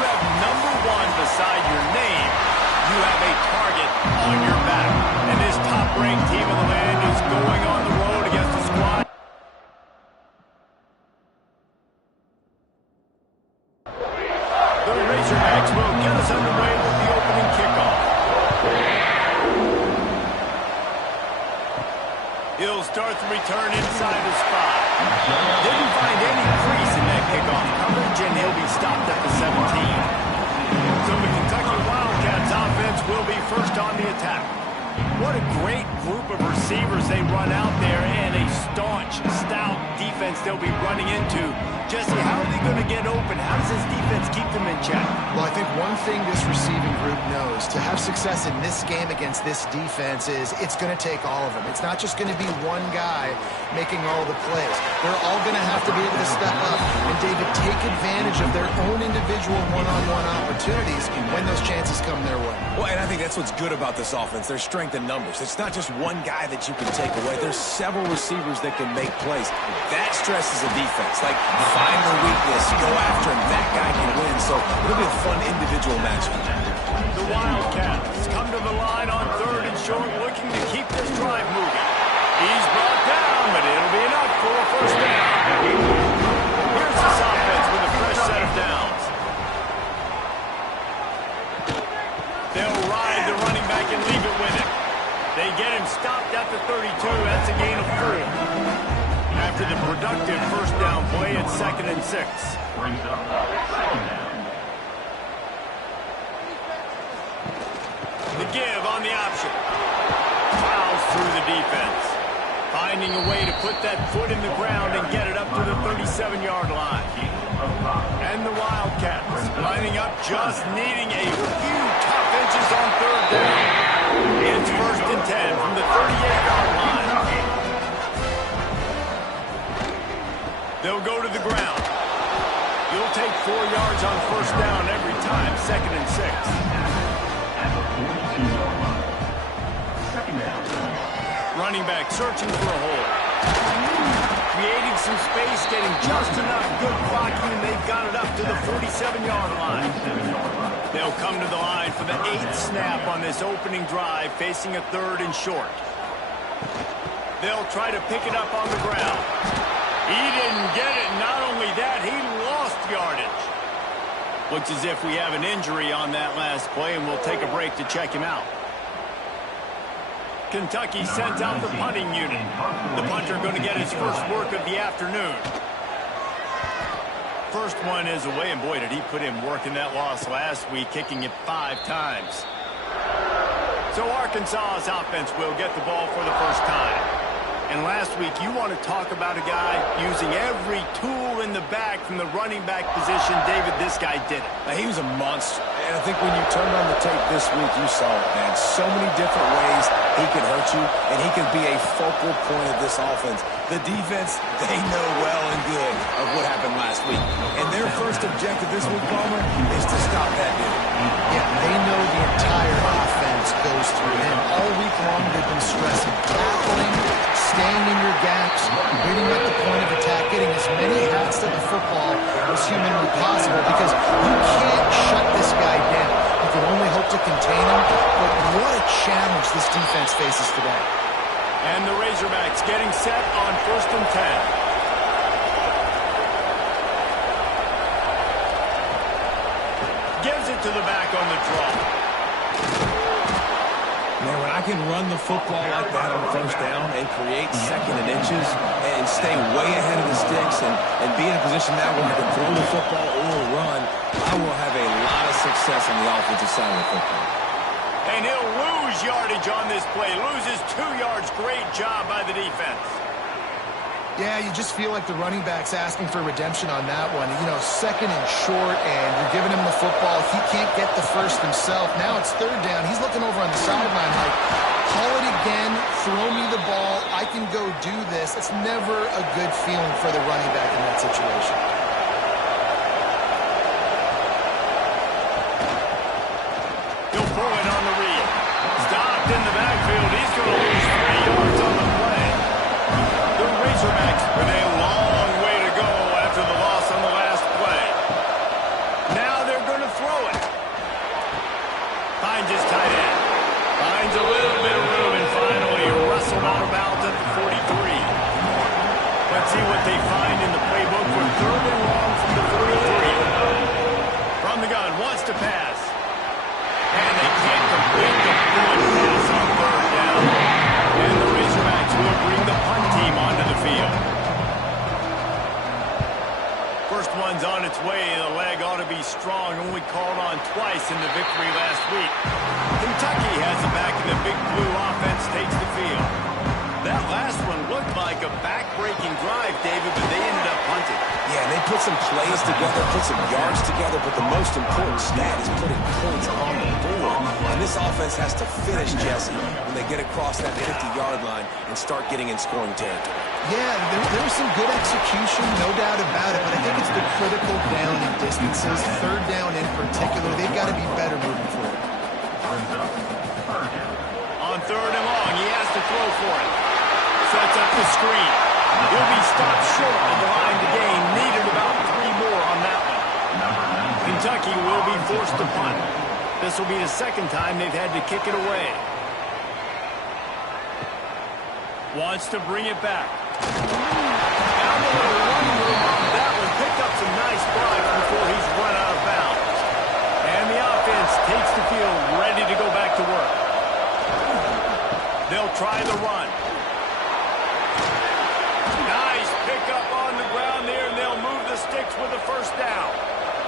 have number 1 beside your name, you have a target on your back. And this top-ranked team in the land is going on the road against a squad. The Razorbacks will get us underway with the opening kickoff. He'll start the return inside the spot. Didn't find any crease in that kickoff coverage, and he'll be stopped at the 17. So the Kentucky Wildcats offense will be first on the attack. What a great group of receivers they run out there, and a staunch, stout defense they'll be running into. Jesse, how are they going to get open? How does this defense keep them in check? Well, I think one thing this receiving group knows, to have success in this game against this defense, is it's going to take all of them. It's not just going to be one guy making all the plays. They're all going to have to be able to step up and, David, take advantage of their own individual one-on-one opportunities when those chances come their way. Well, and I think that's what's good about this offense, their strength in numbers. It's not just one guy that you can take away. There's several receivers that can make plays. That stresses a defense. Like, find the weakness, go after him. That guy can win. So it'll be a fun individual matchup. The Wildcats come to the line on 3rd and short, looking to keep this drive moving. He's brought down, but it'll be enough for a first down. Here's this offense with a fresh set of downs. They'll ride the running back and leave it with him. They get him stopped at the 32. That's a gain of 4. After the productive first down play, it's 2nd and 6. The give on the option. Fouls through the defense. Finding a way to put that foot in the ground and get it up to the 37-yard line. And the Wildcats lining up, just needing a few tough inches on 3rd down. It's 1st and 10 from the 38-yard line. They'll go to the ground. You'll take 4 yards on 1st down every time, 2nd and 6. Running back searching for a hole. Creating some space, getting just enough good blocking, and they've got it up to the 47-yard line. They'll come to the line for the 8th snap on this opening drive, facing a 3rd and short. They'll try to pick it up on the ground. He didn't get it. Not only that, he lost yardage. Looks as if we have an injury on that last play, and we'll take a break to check him out. Kentucky sent out the punting unit. The punter going to get his first work of the afternoon. First one is away, and boy, did he put in work in that loss last week, kicking it 5 times. So Arkansas's offense will get the ball for the first time. And last week, you want to talk about a guy using every tool in the back from the running back position. David, this guy did it. He was a monster. And I think when you turned on the tape this week, you saw it, man. So many different ways he could hurt you, and he could be a focal point of this offense. The defense, they know well and good of what happened last week. And their first objective this week, Palmer, is to stop that dude. Yeah, they know the entire offense goes through him. All week long, they've been stressing tackling, staying in your gaps, reading at the point of attack, getting as many hats to the football as humanly possible, because you can't shut this guy down. You can only hope to contain him, but what a challenge this defense faces today. And the Razorbacks getting set on 1st and 10. Gives it to the back on the draw. Man, when I can run the football like that on 1st down and create 2nd and inches and stay way ahead of the sticks and be in a position now where I can throw the football or run, I will have a lot of success on the offensive side of the football. And he'll lose yardage on this play. Loses 2 yards. Great job by the defense. Yeah, you just feel like the running back's asking for redemption on that one. You know, 2nd and short, and you're giving him the football. He can't get the first himself. Now it's 3rd down. He's looking over on the sideline like, call it again, throw me the ball, I can go do this. It's never a good feeling for the running back in that situation. He'll pull it on the read. Stopped in the backfield. He's going to lose 3 yards on the play. The Razorbacks with a long way to go after the loss on the last play. Now they're going to First one's on its way. The leg ought to be strong. Only called on twice in the victory last week. Kentucky has it back, and the Big Blue offense takes the field. That last one looked like a back-breaking drive, David, but they ended up punting. Yeah, they put some plays together, put some yards together, but the most important stat is putting points on the board. And this offense has to finish, Jesse, when they get across that 50-yard line and start getting in scoring territory. Yeah, there was some good execution, no doubt about it, but I think it's the critical down and distances, third down in particular. They've got to be better moving forward. On third and long, he has to throw for it. Sets up the screen. He'll be stopped short of the line to gain. Needed about 3 more on that one. Kentucky will be forced to punt. This will be the second time they've had to kick it away. Wants to bring it back. Found a little running room on that one. Picked up some nice blocks before he's run out of bounds. And the offense takes the field, ready to go back to work. They'll try the run. Nice pickup on the ground there, and they'll move the sticks with the first down.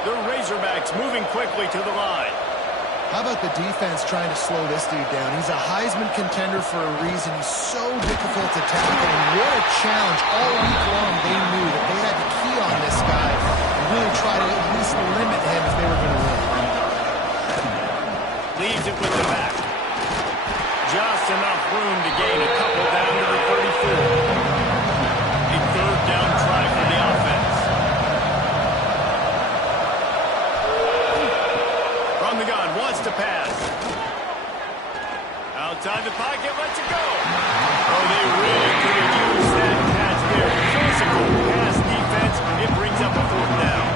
The Razorbacks moving quickly to the line. How about the defense trying to slow this dude down? He's a Heisman contender for a reason. He's so difficult to tackle, and what a challenge. All week long, they knew that they had to key on this guy and really try to at least limit him if they were going to win. Leaves it with the back. Just enough room to gain a couple down to the 34. A third down try for the offense. From the gun, wants to pass. Outside the pocket, lets it go. Oh, they really could have used that catch there. Physical pass defense. It brings up a fourth down.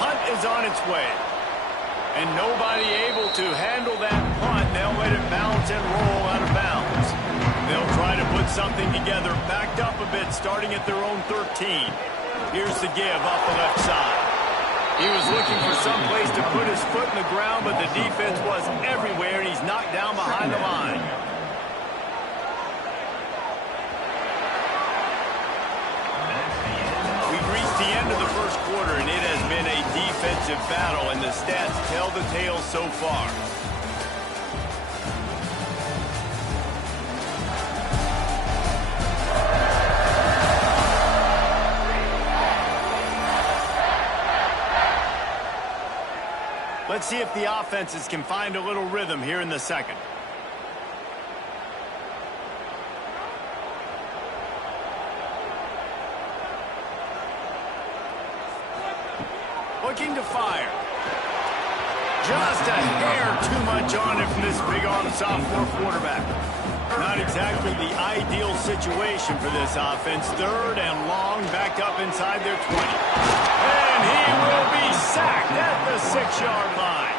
Hunt is on its way. And nobody able to handle that punt. They'll let it bounce and roll out of bounds. They'll try to put something together, backed up a bit, starting at their own 13. Here's the give off the left side. He was looking for some place to put his foot in the ground, but the defense was everywhere, and he's knocked down behind the line. We've reached the end of the first quarter, and it has been a defensive battle, and the stats tell the tale so far. Let's see if the offenses can find a little rhythm here in the second. Looking to fire. Just a hair too much on it from this big-arm sophomore quarterback. Not exactly the ideal situation for this offense. Third and long, backed up inside their 20. And he will be sacked at the 6-yard line.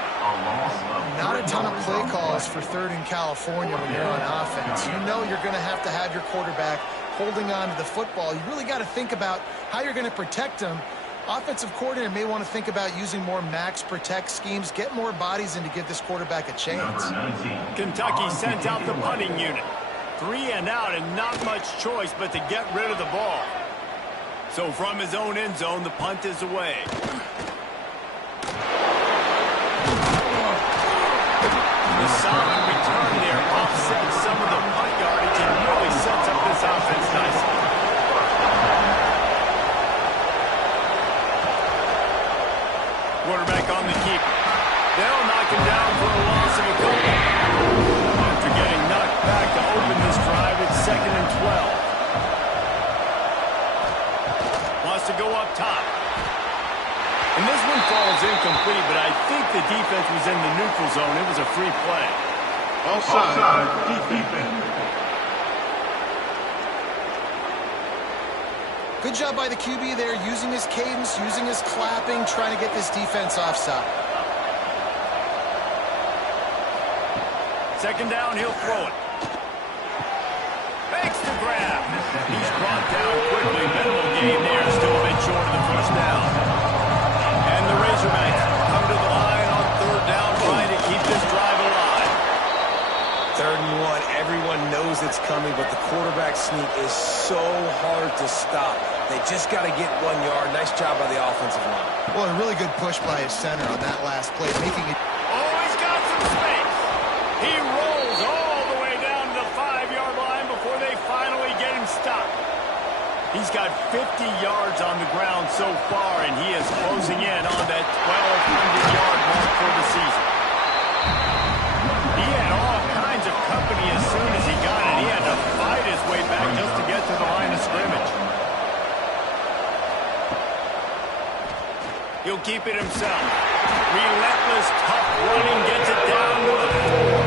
Not a ton of play calls for third in California when you're on offense. You know you're going to have your quarterback holding on to the football. You really got to think about how you're going to protect him. Offensive coordinator may want to think about using more max protect schemes, get more bodies in to give this quarterback a chance. Kentucky sent out the punting unit. 3 and out and not much choice but to get rid of the ball. So from his own end zone, the punt is away. The solid return there offsets some of the punt yardage and really sets up this offense nicely. Quarterback on the keeper. They'll knock him down for a loss of a couple. After getting knocked back to open this drive, it's 2nd and 12. Wants to go up top. And this one falls incomplete, but I think the defense was in the neutral zone. It was a free play. Offside, defense. Good job by the QB there, using his cadence, using his clapping, trying to get this defense offside. Second down, he'll throw it. Makes the grab. He's brought down quickly. Minimal gain there, still a bit short of the first down. And the Razorbacks come to the line on third down, trying to keep this drive alive. 3rd and 1, everyone knows it's coming, but the quarterback sneak is so hard to stop. They just got to get 1 yard. Nice job by the offensive line. Well, a really good push by his center on that last play, making it. Oh, he's got some space. He rolls all the way down to the 5-yard line before they finally get him stopped. He's got 50 yards on the ground so far, and he is closing in on that 1,200-yard mark for the season. He had all kinds of company as soon as he got it. He had to fight his way back just to get to the line of scrimmage. He'll keep it himself. Relentless, tough running, gets it down to the 4.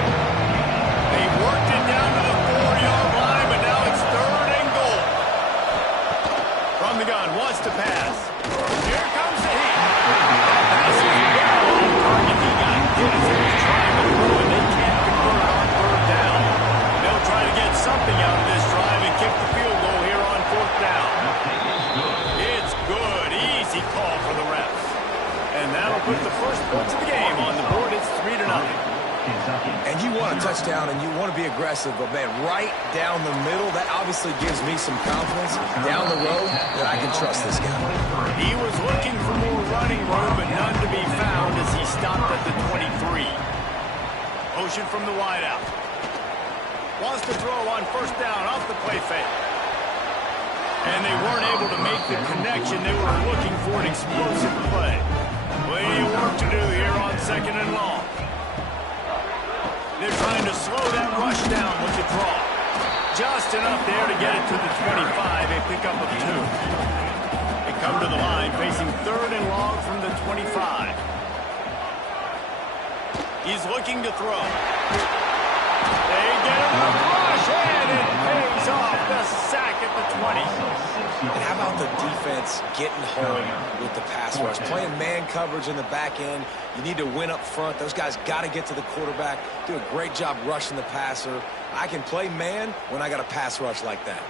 They worked it down to the 4-yard line, but now it's 3rd and goal. From the gun, wants to pass. Here comes the heat. That pass is well on target. He got hit as he was trying to throw, and they can't convert on 3rd down. They'll try to get something out of this drive and kick the field goal here on 4th down. It's good. Easy call for the refs. And that'll put the first points of the game on the board. It's 3-0. And you want a touchdown and you want to be aggressive, but, man, right down the middle, that obviously gives me some confidence down the road that I can trust this guy. He was looking for more running room, but none to be found as he stopped at the 23. Motion from the wideout. Wants to throw on 1st down off the play fake. And they weren't able to make the connection. They were looking for an explosive play. Plenty of work to do here on 2nd and long. They're trying to slow that rush down with the draw. Just enough there to get it to the 25. A pickup of 2. They come to the line facing 3rd and long from the 25. He's looking to throw. They get him the rush, and it pays off. The sack at the 20. And how about the defense getting home with the pass rush? Playing man coverage in the back end. You need to win up front. Those guys got to get to the quarterback. Do a great job rushing the passer. I can play man when I got a pass rush like that.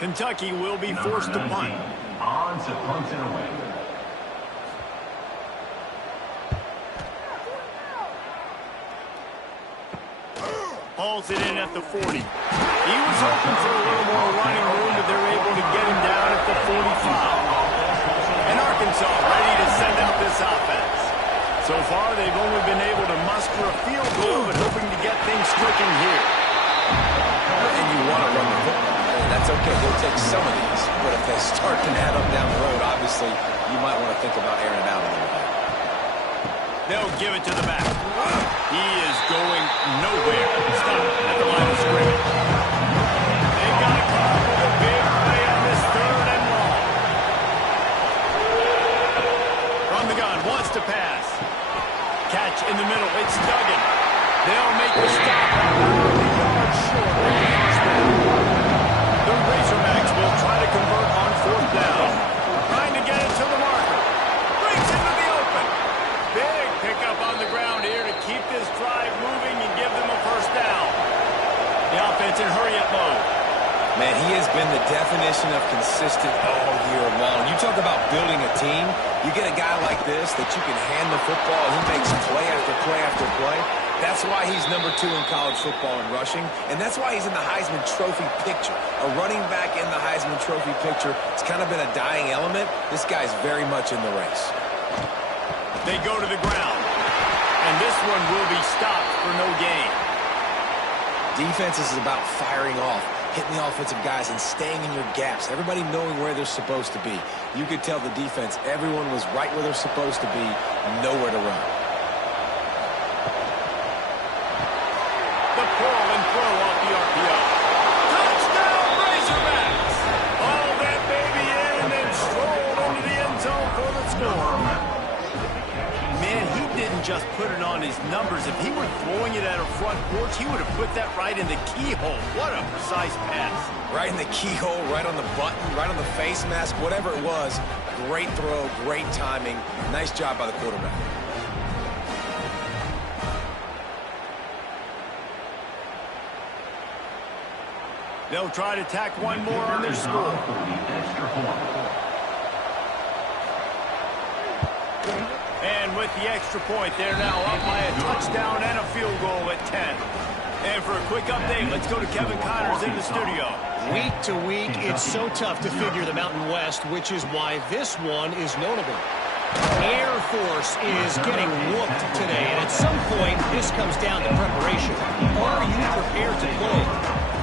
Kentucky will be forced to punt. On to punt and away. Hauls it in at the 40. He was hoping for a little more running room, but they're able to get him down at the 45. And Arkansas ready to send out this offense. So far, they've only been able to muster a field goal, but hoping to get things clicking here. And you want to run the football. That's okay. They'll take some of these. But if they start to add up down the road, obviously, you might want to think about airing it out a little bit. They'll give it to the back. He is going nowhere. Stop at the line of scrimmage. They got to come up with a big play on this 3rd and long. From the gun, wants to pass. Catch in the middle. It's Duggan. They'll make the stop about a yard short of the first down. The Razorbacks will try to convert on 4th down. Trying to get it to the marker. Brings into the open. Big pickup on the ground here to keep this drive moving and give them a 1st down. The offense in hurry-up mode. Man, he has been the definition of consistent all year long. You talk about building a team. You get a guy like this that you can hand the football and he makes play after play after play. That's why he's number 2 in college football in rushing, and that's why he's in the Heisman Trophy picture. A running back in the Heisman Trophy picture. It's kind of been a dying element. This guy's very much in the race. They go to the ground, and this one will be stopped for no gain. Defense is about firing off, hitting the offensive guys, and staying in your gaps. Everybody knowing where they're supposed to be. You could tell the defense, everyone was right where they're supposed to be, nowhere to run. The pull and throw off the RPO. Touchdown, Razorbacks! All that baby in and strolled into the end zone for the score. Man, he didn't just put it on his numbers. If he were throwing it at a front porch, he would have put that right in the keyhole. What a precise pass. Right in the keyhole, right on the button, right on the face mask, whatever it was. Great throw, great timing. Nice job by the quarterback. They'll try to tack one more on their score. And with the extra point, they're now up by a touchdown and a field goal at 10. And for a quick update, let's go to Kevin Connors in the studio. Week to week, it's so tough to figure the Mountain West, which is why this one is notable. Air Force is getting whooped today, and at some point, this comes down to preparation. Are you prepared to play?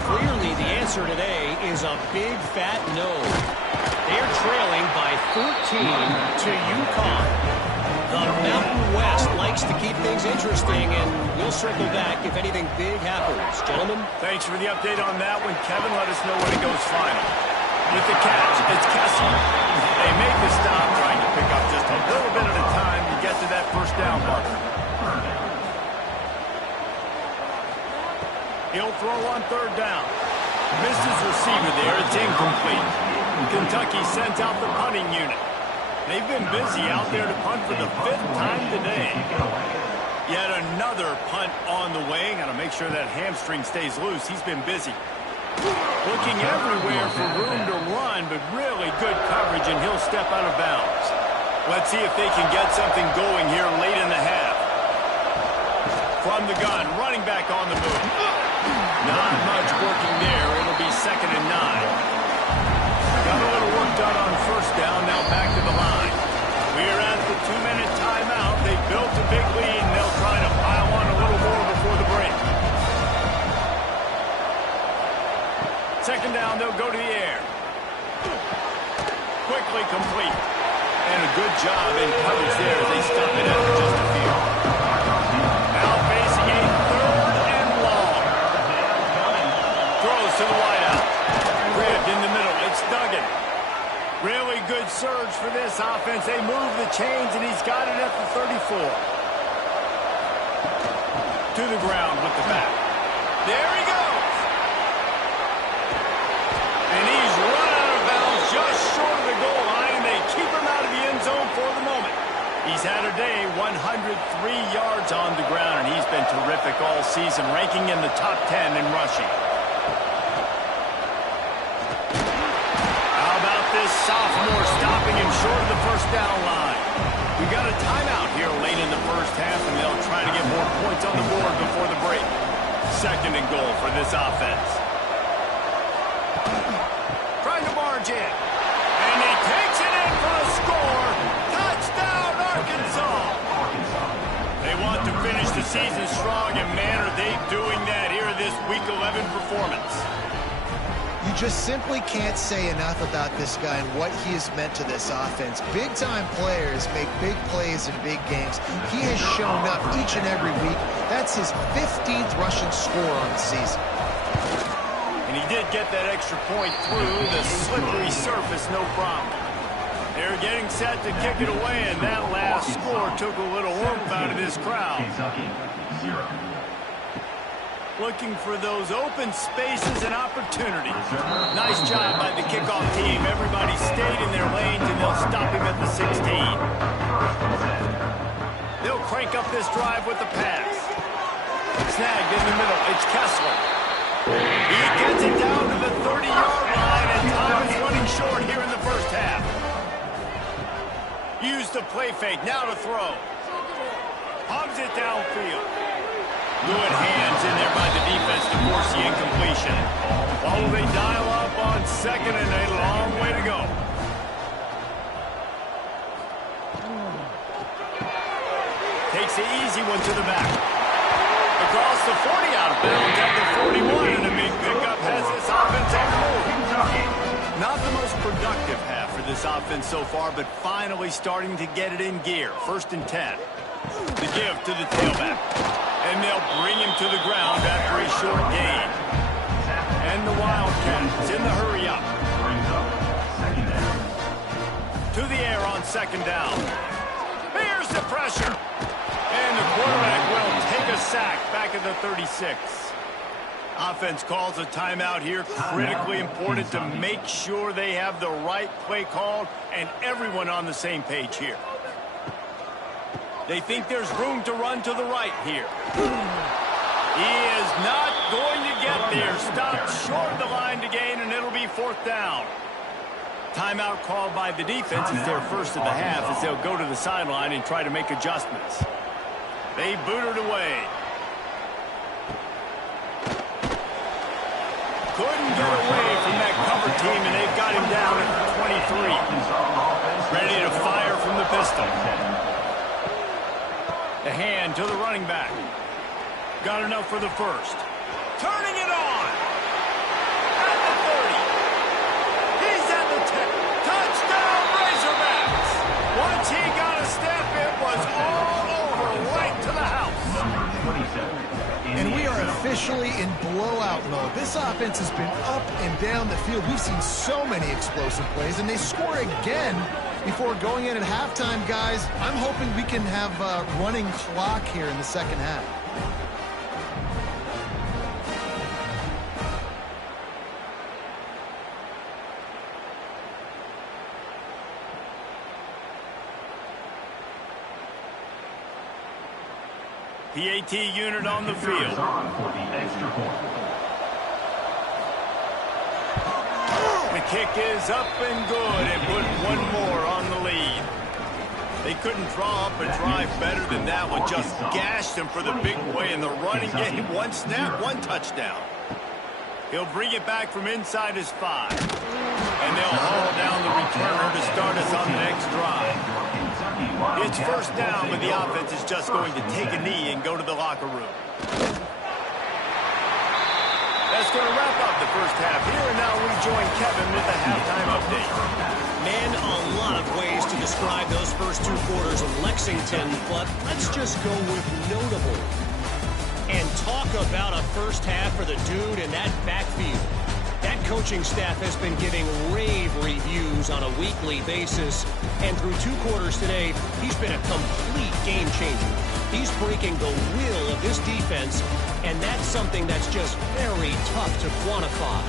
Clearly, the answer today is a big fat no. They're trailing by 14 to UConn. The Mountain West likes to keep things interesting, and we'll circle back if anything big happens. Gentlemen? Thanks for the update on that one, Kevin. Let us know when it goes final. With the catch, it's Kessler. They make the stop, trying to pick up just a little bit at a time to get to that first down marker. He'll throw on third down. Misses receiver there. It's incomplete. Kentucky sends out the punting unit. They've been busy out there to punt for the 5th time today. Yet another punt on the way. Got to make sure that hamstring stays loose. He's been busy. Looking everywhere for room to run, but really good coverage, and he'll step out of bounds. Let's see if they can get something going here late in the half. From the gun, running back on the move. Not much working there. It'll be 2nd and 9. Got a little work done on first down, now back to the line. We're at the 2-minute timeout. They built a big lead, and they'll try to pile on a little more before the break. 2nd down, they'll go to the air. Quickly complete. And a good job in coverage there as they stop it after just a few. Now facing a 3rd and long. Throws to the wideout. Ribbed in the middle. It's Duggan. Really good surge for this offense. They move the chains, and he's got it at the 34. To the ground with the back. There he goes. And he's run out of bounds just short of the goal line, and they keep him out of the end zone for the moment. He's had a day, 103 yards on the ground, and he's been terrific all season, ranking in the top 10 in rushing. This sophomore stopping him short of the first down line. We got a timeout here late in the first half, and they'll try to get more points on the board before the break. 2nd and goal for this offense. Trying to barge in. And he takes it in for a score. Touchdown, Arkansas. They want to finish the season strong, and man, are they doing that here this Week 11 performance. You just simply can't say enough about this guy and what he has meant to this offense. Big-time players make big plays in big games. He has shown up each and every week. That's his 15th rushing score on the season. And he did get that extra point through the slippery surface, no problem. They're getting set to kick it away, and that last score took a little oomph out of this crowd. Kentucky, 0. Looking for those open spaces and opportunities. Nice job by the kickoff team. Everybody stayed in their lanes, and they'll stop him at the 16. They'll crank up this drive with the pass. Snagged in the middle. It's Kessler. He gets it down to the 30-yard line, and time is running short here in the first half. Used the play fake. Now to throw. Hogs it downfield. Good hands in there by the defense to force the incompletion. While they dial up on 2nd and a long way to go. Takes the easy one to the back. Across the 40 out of bounds at the 41, and a big pickup has this offense on the move. Not the most productive half for this offense so far, but finally starting to get it in gear. 1st and 10. The give to the tailback. And they'll bring him to the ground after a short gain. And the Wildcats in the hurry-up. To the air on 2nd down. Here's the pressure. And the quarterback will take a sack back at the 36. Offense calls a timeout here. Critically important to make sure they have the right play called and everyone on the same page here. They think there's room to run to the right here. He is not going to get there. Stopped short of the line to gain, and it'll be 4th down. Timeout called by the defense. It's their first of the half as they'll go to the sideline and try to make adjustments. They boot it away. Couldn't get away from that cover team, and they've got him down at 23. Ready to fire from the pistol. The hand to the running back. Got enough for the first. Turning it on. At the 30. He's at the 10. Touchdown, Razorbacks. Once he got a step, it was all over, right to the house. And we are officially in blowout mode. This offense has been up and down the field. We've seen so many explosive plays, and they score again before going in at halftime, guys. I'm hoping we can have a running clock here in the second half. PAT unit on the field. The kick is up and good, and put one more on the lead. They couldn't draw up a drive better than that one. Just gashed them for the big play in the running game. One snap, one touchdown. He'll bring it back from inside his 5. And they'll haul down the returner to start us on the next drive. It's first down, but the offense is just going to take a knee and go to the locker room. That's going to wrap up the first half here, and now we join Kevin with the halftime update. Man, a lot of ways to describe those first 2 quarters in Lexington, but let's just go with notable. And talk about a first half for the dude in that backfield. That coaching staff has been giving rave reviews on a weekly basis, and through 2 quarters today, he's been a complete game changer. He's breaking the will of this defense, and that's something that's just very tough to quantify.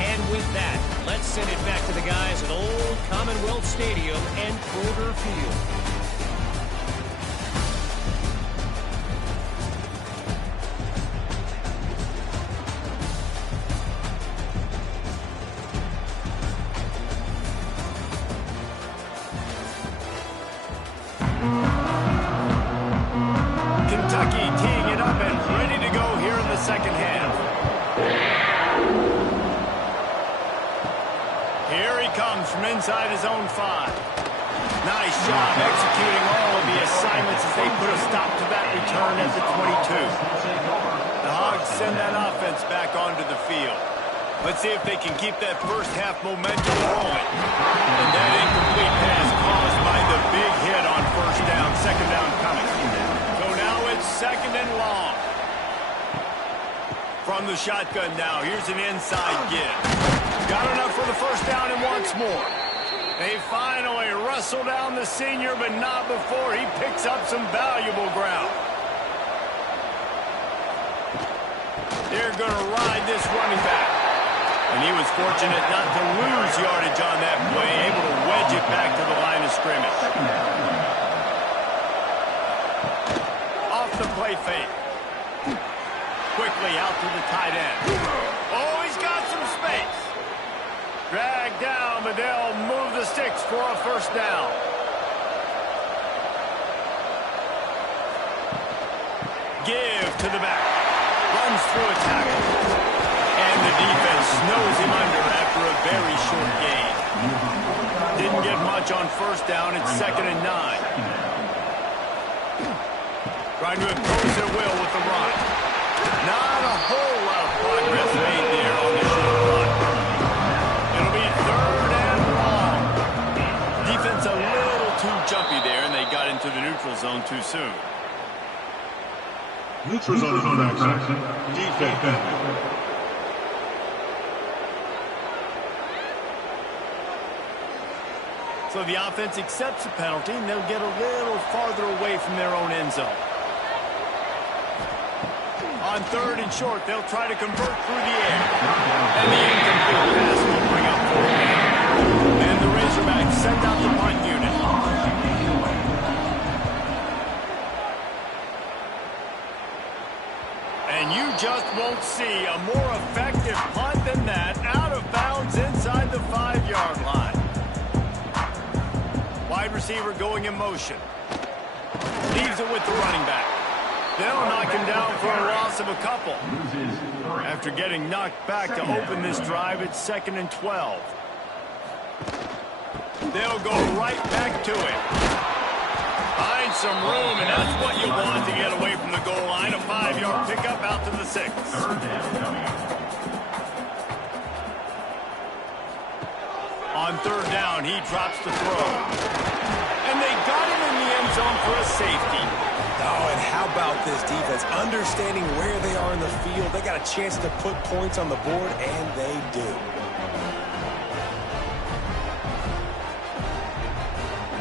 And with that, let's send it back to the guys at Old Commonwealth Stadium and Kroger Field. Kentucky teeing it up and ready to go here in the second half. Here he comes from inside his own 5. Nice job executing all of the assignments as they put a stop to that return at the 22. The Hogs send that offense back onto the field. Let's see if they can keep that first half momentum rolling. And that incomplete pass caused by the big hit on first down, second down coming. So now it's second and long. From the shotgun now, here's an inside give. Got enough for the first down and wants more. They finally wrestle down the senior, but not before he picks up some valuable ground. They're going to ride this running back. And he was fortunate not to lose yardage on that play, able to wedge it back to the line of scrimmage. Off the play fake. Quickly out to the tight end. Oh, he's got some space. Dragged down, but they'll move the sticks for a first down. Give to the back. Runs through a tackle. And the defense snows him under after a very short gain. Didn't get much on first down. It's second and 9. Trying to impose their will with the run. Not a whole lot of progress made there on the short run. It'll be third and long. Defense a little too jumpy there, and they got into the neutral zone too soon. Neutral zone action. Defense. So the offense accepts the penalty, and they'll get a little farther away from their own end zone. On third and short, they'll try to convert through the air. And the incomplete pass will bring up fourth down. And the Razorbacks send out the punt unit. And you just won't see a more effective punt than that, out of bounds inside the 5-yard line. Wide receiver going in motion. Leaves it with the running back. They'll knock him down for a loss of a couple. Loses 3. After getting knocked back to open this drive, it's 2nd and 12. They'll go right back to it. Find some room, and that's what you want to get away from the goal line. A 5-yard pickup out to the 6. 3rd down coming. On 3rd down, he drops the throw. And they got him in the end zone for a safety. Oh, and how about this defense? Understanding where they are in the field. They got a chance to put points on the board, and they do.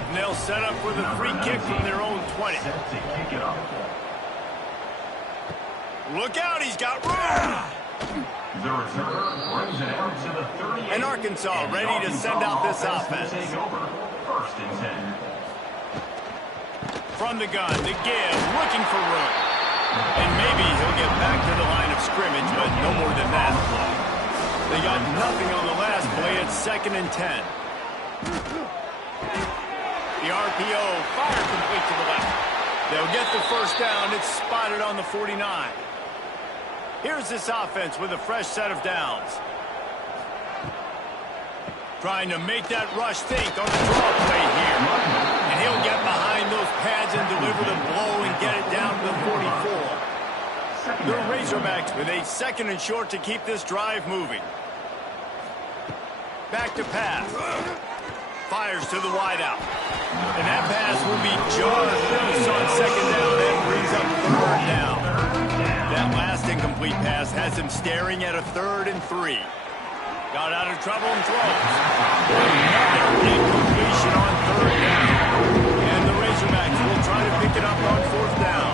And they'll set up with a free kick from their own 20. Set to kick it off. Look out, he's got room! The returner brings it out to the 38. And Arkansas ready to send out this offense. Take over. 1st and 10. From the gun, the give, looking for room. And maybe he'll get back to the line of scrimmage, but no more than that. They got nothing on the last play. It's 2nd and 10. The RPO, fire complete to the left. They'll get the 1st down. It's spotted on the 49. Here's this offense with a fresh set of downs. Trying to make that rush think on the draw play here. And he'll get behind those pads and deliver the blow and get it down to the 44. The Razorbacks with a 2nd and short to keep this drive moving. Back to pass. Fires to the wideout. And that pass will be jarred loose on 2nd down and brings up 3rd down. That last incomplete pass has him staring at a 3rd and 3. Got out of trouble and throws. Another incompletion on 3rd down. And the Razorbacks will try to pick it up on 4th down.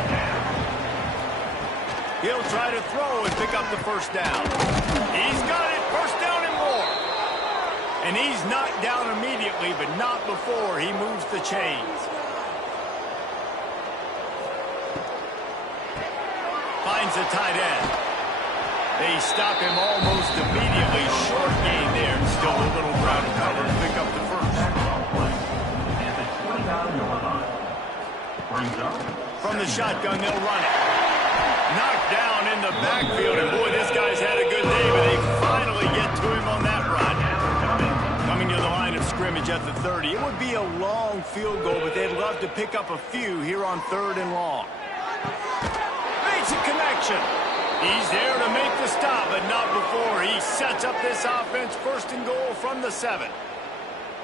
He'll try to throw and pick up the 1st down. He's got it. 1st down and more. And he's knocked down immediately, but not before he moves the chains. Finds a tight end. They stop him almost immediately. Short gain there. Still a little ground to cover to pick up the 1st. At the 29-yard line. Brings up. From the shotgun, they'll run it. Knocked down in the backfield. And boy, this guy's had a good day, but they finally get to him on that run. Coming to the line of scrimmage at the 30. It would be a long field goal, but they'd love to pick up a few here on 3rd and long. Makes a connection. He's there to make the stop, but not before he sets up this offense 1st and goal from the 7.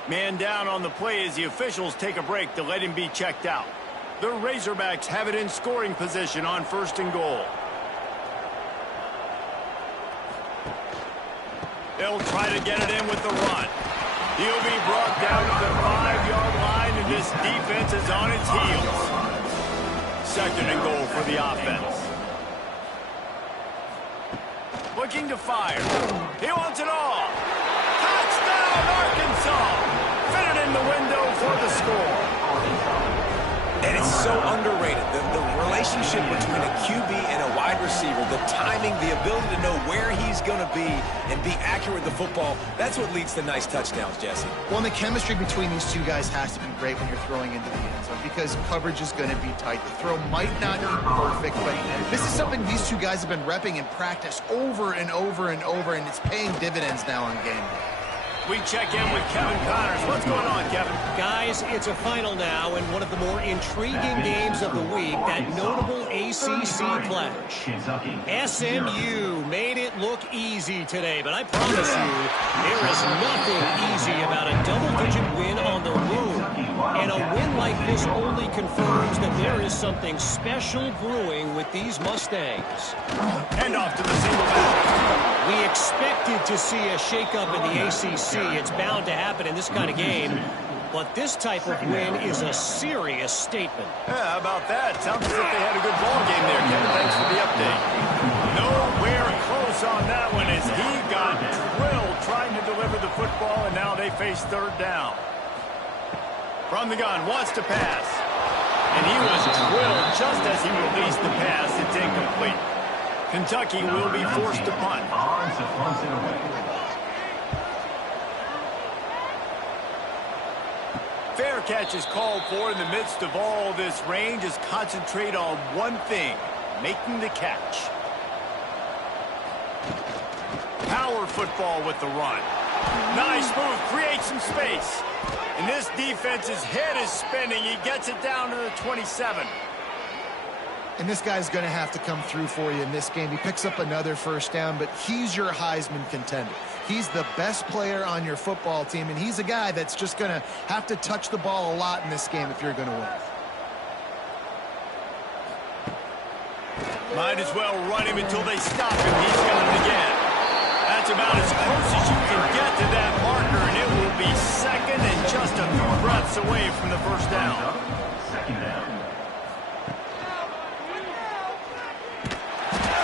Man down on the play as the officials take a break to let him be checked out. The Razorbacks have it in scoring position on 1st and goal. They'll try to get it in with the run. He'll be brought down to the 5-yard line, and this defense is on its heels. 2nd and goal for the offense. Looking to fire. He wants it all. Touchdown, Arkansas. Fit it in the window for the score. And it's so underrated. The relationship between a QB and a wide receiver, the timing, the ability to know where he's going to be and be accurate with the football, that's what leads to nice touchdowns, Jesse. Well, and the chemistry between these two guys has to be great when you're throwing into the end zone because coverage is going to be tight. The throw might not be perfect, but this is something these two guys have been repping in practice over and over and over, and it's paying dividends now on game day. We check in with Kevin Connors. What's going on, Kevin? Guys, it's a final now in one of the more intriguing games of the week, that notable ACC clash. Kentucky. SMU made it look easy today, but I promise you, there is nothing easy about a double-digit win on the road. And a win like this only confirms that there is something special brewing with these Mustangs. Hand off to the single back. We expected to see a shakeup in the ACC. It's bound to happen in this kind of game. But this type of win is a serious statement. Yeah, how about that? Sounds as if they had a good ball game there, Kevin. Thanks for the update. Nowhere close on that one as he got drilled trying to deliver the football, and now they face 3rd down. From the gun, wants to pass. And he was drilled just as he released the pass. It's incomplete. Kentucky will be forced to punt. On to punt it away. Fair catch is called for in the midst of all this rain. Just concentrate on one thing, making the catch. Power football with the run. Nice move, creates some space. And this defense's head is spinning. He gets it down to the 27. And this guy's going to have to come through for you in this game. He picks up another first down, but he's your Heisman contender. He's the best player on your football team, and he's a guy that's just going to have to touch the ball a lot in this game if you're going to win. Might as well run him until they stop him. He's got it again. That's about as close as you can get to that marker, and it will be second and just a few breaths away from the first down. Second down.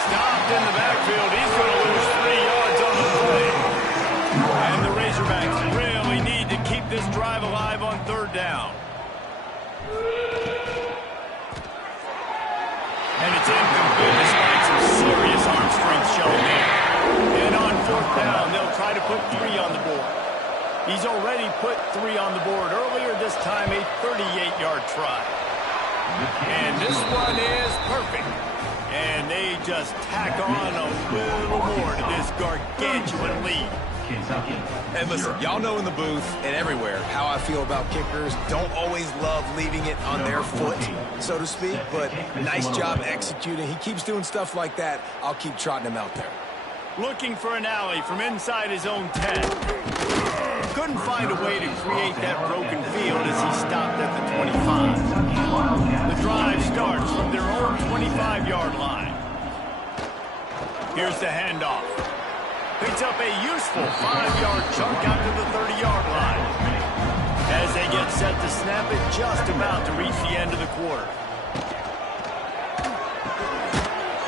Stopped in the backfield. He's going to lose 3 yards on the play. And the Razorbacks really need to keep this drive alive on third down. And it's incomplete despite some serious arm strength shown there. And on fourth down, they'll try to put 3 on the board. He's already put 3 on the board earlier, this time a 38-yard try. And this one is perfect. And they just tack on a little more to this gargantuan lead. Kentucky. And listen, y'all know in the booth and everywhere how I feel about kickers. Don't always love leaving it on their foot, so to speak, but nice job executing. He keeps doing stuff like that. I'll keep trotting him out there. Looking for an alley from inside his own 10. Couldn't find a way to create that broken field as he stopped at the 25. The drive starts from their own 25-yard line. Here's the handoff. Picks up a useful 5-yard chunk out to the 30-yard line. As they get set to snap it, just about to reach the end of the quarter.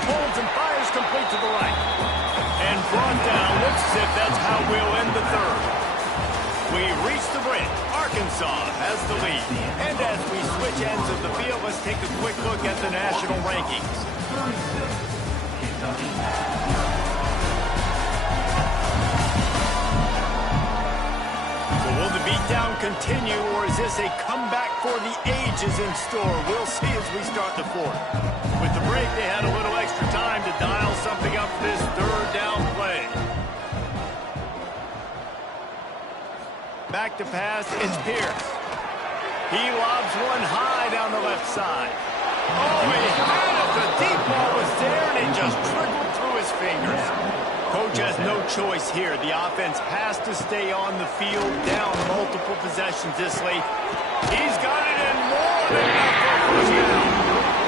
Holds and fires complete to the right. And brought down, looks as if that's how we'll end the third. We reach the bridge. Arkansas has the lead. And as we switch ends of the field, let's take a quick look at the national rankings. So will the beatdown continue, or is this a comeback for the ages in store? We'll see as we start the fourth. With the break, they had a little extra time to dial something up for this third down play. Back to pass, it's Pierce. He lobs one high down the left side. Oh, he had it. The deep ball was there, and it just trickled through his fingers. Coach has no choice here. The offense has to stay on the field, down multiple possessions this late. He's got it in more than enough for a first down.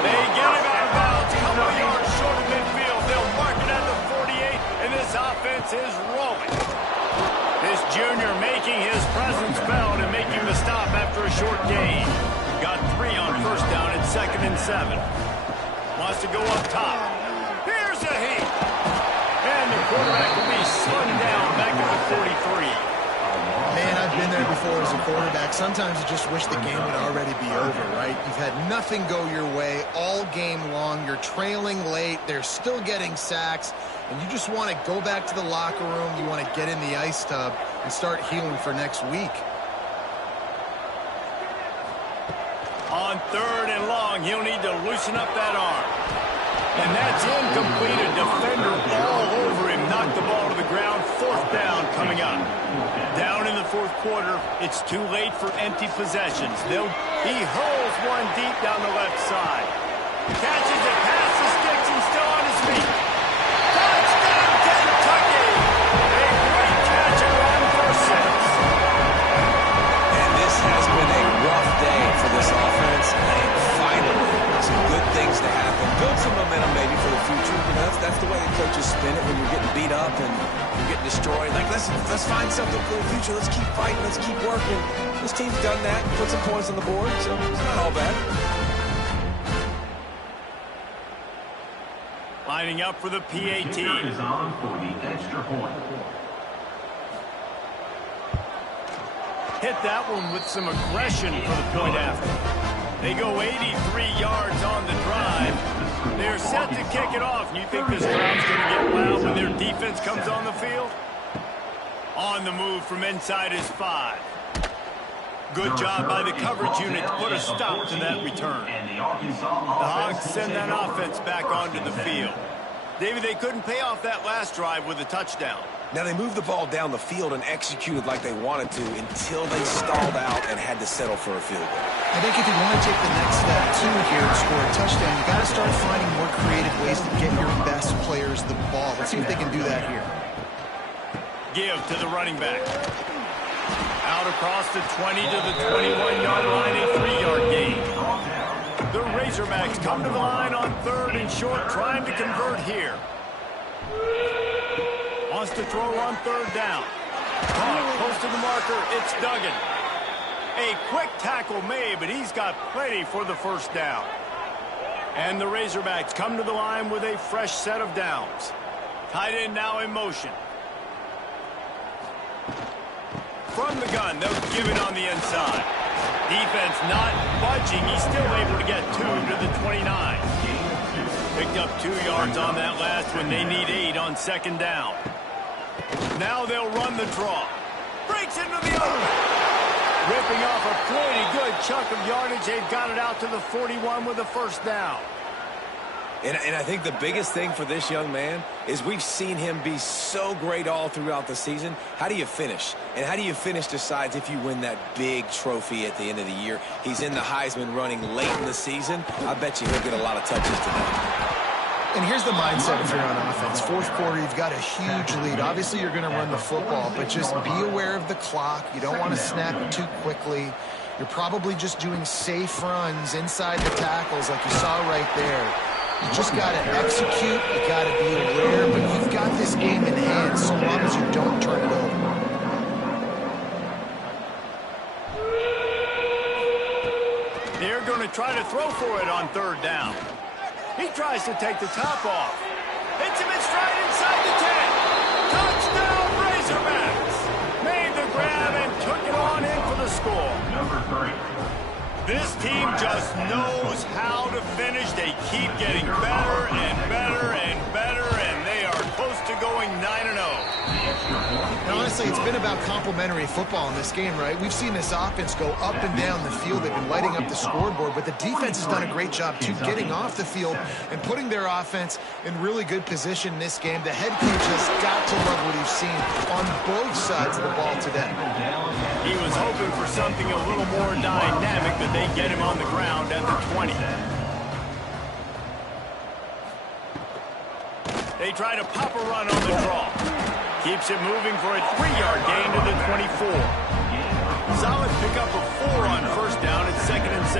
They get him out of bounds, a couple yards short of midfield. They'll mark it at the 48, and this offense is rolling. This junior making his presence felt and making the stop after a short gain. Got 3 on first down at 2nd and 7. Wants to go up top. Here's a heat. And the quarterback will be slung down back at the 43. Man, I've been there before as a quarterback. Sometimes you just wish the game would already be over, right? You've had nothing go your way all game long. You're trailing late. They're still getting sacks. And you just want to go back to the locker room. You want to get in the ice tub and start healing for next week. On 3rd and long, he'll need to loosen up that arm. And that's incomplete. A defender all over him. Knocked the ball to the ground. 4th down coming up. Down in the 4th quarter, it's too late for empty possessions. He hurls one deep down the left side. Catches it past the sticks and still on his feet. Touchdown, Kentucky! A great catch and run for 6. And this has been a rough day for this offense, and finally, some good things to happen. Build some momentum maybe for the future. You know, that's the way the coaches spin it when you're getting beat up and you're getting destroyed. Like, let's find something for the future. Let's keep fighting. Let's keep working. This team's done that. Put some points on the board, so it's not all bad. Lining up for the PAT. Kicker is on for the extra point. Hit that one with some aggression for the point after. They go 83 yards on the drive. They're set to kick it off. You think this crowd's going to get loud when their defense comes on the field? On the move from inside his 5. Good job by the coverage unit to put a stop to that return. And the Arkansas The Hogs offense send that will offense back onto the field. David, they couldn't pay off that last drive with a touchdown. Now, they moved the ball down the field and executed like they wanted to until they stalled out and had to settle for a field goal. I think if you want to take the next step, too, here and score a touchdown, you got to start finding more creative ways to get your best players the ball. Let's see if they can do that here. Give to the running back. Out across the 20 to the 21-yard line, a 3-yard gain. The Razorbacks come to the line on 3rd and short, trying to convert here. Wants to throw on 3rd down. Close to the marker, it's Duggan. A quick tackle made, but he's got plenty for the first down. And the Razorbacks come to the line with a fresh set of downs. Tight end now in motion. From the gun, they'll give it on the inside. Defense not budging. He's still able to get 2 to the 29. Picked up 2 yards on that last one. They need 8 on 2nd down. Now they'll run the draw. Breaks into the open. Ripping off a pretty good chunk of yardage. They've got it out to the 41 with a first down. And I think the biggest thing for this young man is we've seen him be so great all throughout the season. How do you finish? And how do you finish decides if you win that big trophy at the end of the year. He's in the Heisman running late in the season. I bet you he'll get a lot of touches today. And here's the mindset if you're on offense. 4th quarter, you've got a huge lead. Obviously, you're going to run the football, but just be aware of the clock. You don't want to snap it too quickly. You're probably just doing safe runs inside the tackles like you saw right there. You just got to execute. You got to be aware, but you've got this game in hand so long as you don't turn it over. They're going to try to throw for it on 3rd down. He tries to take the top off. Hits him in stride inside the 10. Touchdown, Razorbacks. Made the grab and took it on in for the score. Number 3. This team just knows how to finish. They keep getting better and better and better, and they are close to going 9-0. Now, honestly, it's been about complementary football in this game, right? We've seen this offense go up and down the field. They've been lighting up the scoreboard, but the defense has done a great job, too, getting off the field and putting their offense in really good position in this game. The head coach has got to love what he's seen on both sides of the ball today. He was hoping for something a little more dynamic, but they get him on the ground at the 20. They try to pop a run on the draw. Keeps it moving for a 3-yard gain to the 24. Solid pickup of 4 on first down at 2nd and 6.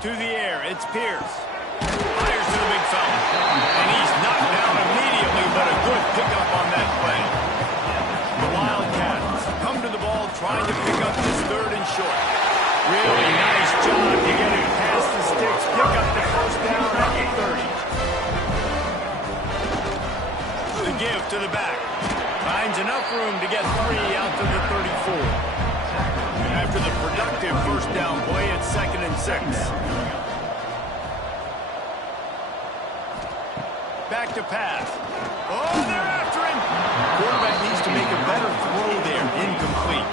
To the air, it's Pierce. Fires to the big fella. And he's knocked down immediately, but a good pickup on that play. The Wildcats come to the ball trying to pick up this 3rd and short. Really nice job to get it past the sticks. Pick up the first down at the 30. The give to the back. Finds enough room to get 3 out to the 34. After the productive first down play at 2nd and 6. Back to pass. Oh, they're after him. Quarterback needs to make a better throw there. Incomplete.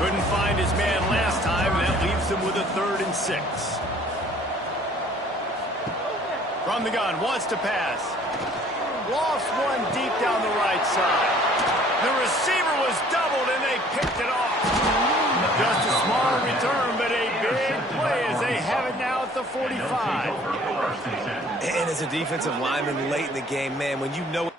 Couldn't find his man last time, and that leaves him with a 3rd and 6. From the gun, wants to pass. Lost one deep down the right side. The receiver was doubled, and they picked it off. Just a small return, but a big play as they have it now at the 45. And as a defensive lineman late in the game, man, when you know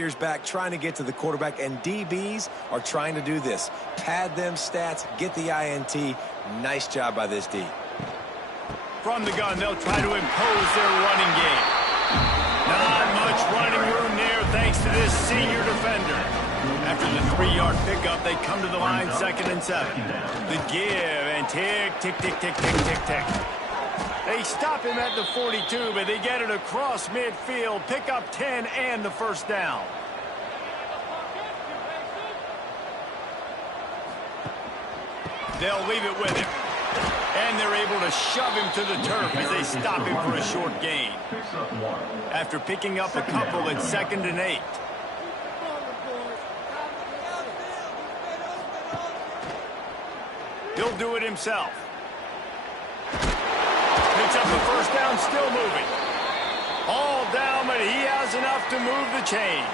years back trying to get to the quarterback, and DBs are trying to do this. Pad them stats, get the INT. Nice job by this D. From the gun, they'll try to impose their running game. Not much running room there thanks to this senior defender. After the 3-yard pickup, they come to the line, 2nd and 7. The give, and tick, tick, tick, tick, tick, tick, tick. They stop him at the 42, but they get it across midfield, pick up 10 and the first down. They'll leave it with him. And they're able to shove him to the turf as they stop him for a short gain. After picking up a couple at 2nd and 8. He'll do it himself. Picks up the first down, still moving. All down, but he has enough to move the chains.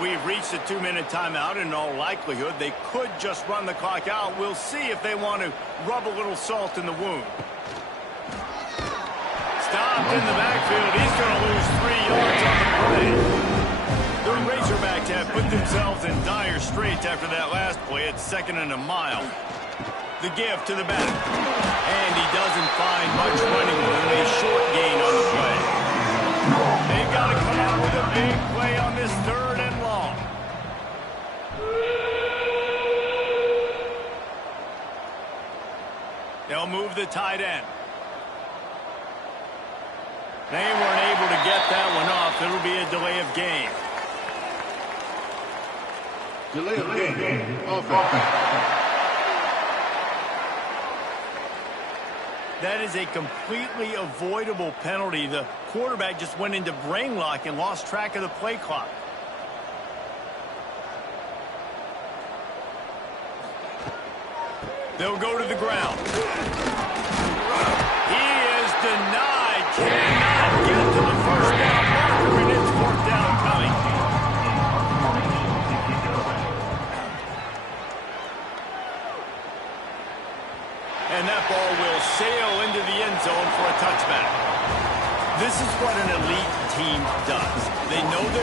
We've reached a 2-minute timeout. In all likelihood, they could just run the clock out. We'll see if they want to rub a little salt in the wound. Stopped in the backfield. He's going to lose 3 yards on the play. The Razorbacks have put themselves in dire straits after that last play at 2nd and a mile. The give to the back. And he doesn't find much running room. A short gain on the play. They've got to come out with a big play on this 3rd and long. They'll move the tight end. They weren't able to get that one off. It'll be a delay of game. Delay of game. Offense. That is a completely avoidable penalty. The quarterback just went into brain lock and lost track of the play clock. They'll go to the ground. He is denied. Cannot get to the first down marker, and it's 4th down coming. And that ball will sail into the end zone for a touchback. This is what an elite team does. They know they're